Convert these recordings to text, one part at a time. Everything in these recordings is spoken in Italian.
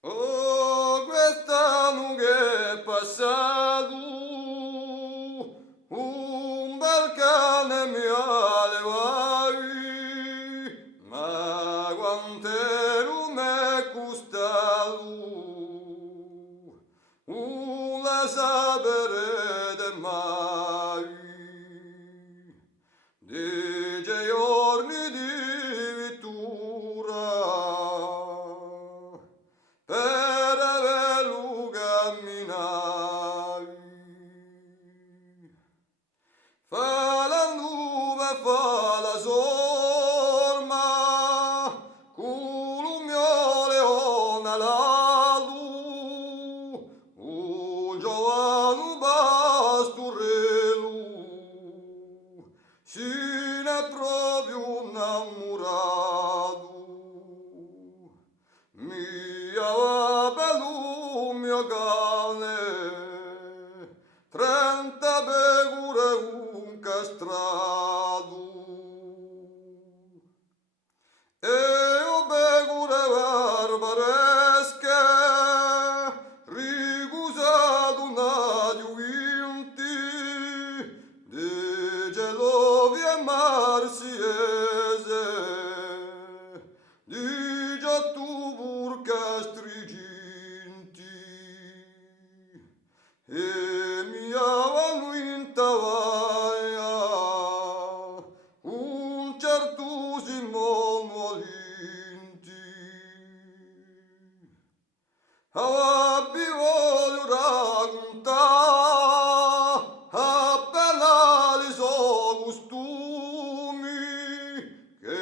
Oh, quest'anno che è passato, un bel cane mi ha levato, ma quant'ero m'è costato, la saperete mai. 10 giorni di vittura per averlo camminare. Fa la nube, fa la sorma, con un mio leone alato, un giovane pastorello, si ne è proprio innamorato. Mia bello mio cane, 30 pecore un castrato. E o pecore barbaresche, ricusato una giuinti, di gelovi e marsiese, di giottu burca striginti, e mi avano in tavaia un certo Simon Molinti. Abbi voglio raccontare appena li so costumi che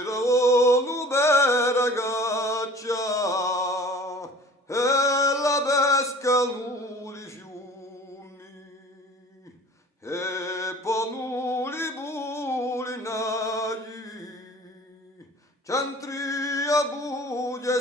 eravamo per ragazza e la pesca nuli fiumi e ponuli bulinagli centria bugie